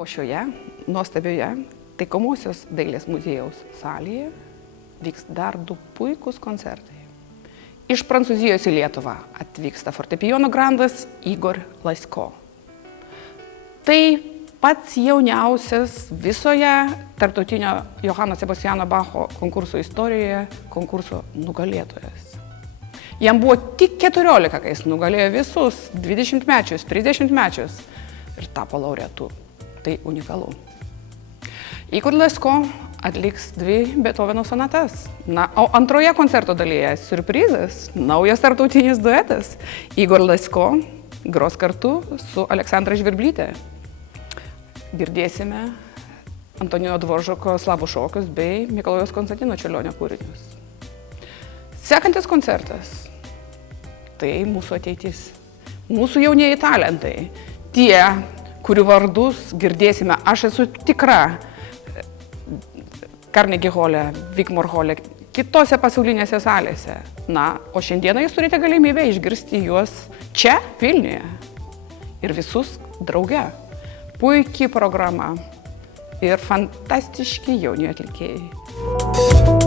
o šioje nuostabioje Taikomosios dailės muziejaus salėje vyks dar 2 puikūs koncertai. Iš Prancūzijos į Lietuvą atvyksta fortepijono grandas Igor Laisko. Tai pats jauniausias visoje tarptautinio Johano Sebastiano Bacho konkurso istorijoje konkurso nugalėtojas. Jam buvo tik 14, kai jis nugalėjo visus 20-mečius, 30-mečius ir tapo laureatu. Tai unikalu. Igor Laisko atliks 2 Beethoveno sonatas. Na, o antroje koncerto dalyje siurprizas, naujas tarptautinis duetas. Igor Laisko gros kartu su Aleksandra Žvirblyte. Girdėsime Antonino Dvoržako Slavų šokius bei Mikalojaus Konstantino Čiurlionio kūrinius. Sekantis koncertas – tai mūsų ateitis, mūsų jaunieji talentai. Tie, kurių vardus girdėsime, aš esu tikra, Carnegie Hall, Wigmore Hall, kitose pasaulinėse salėse. Na, o šiandieną jūs turite galimybę išgirsti juos čia, Vilniuje. Ir visus drauge. Puikiai programa ir fantastiški jauni atlikėjai.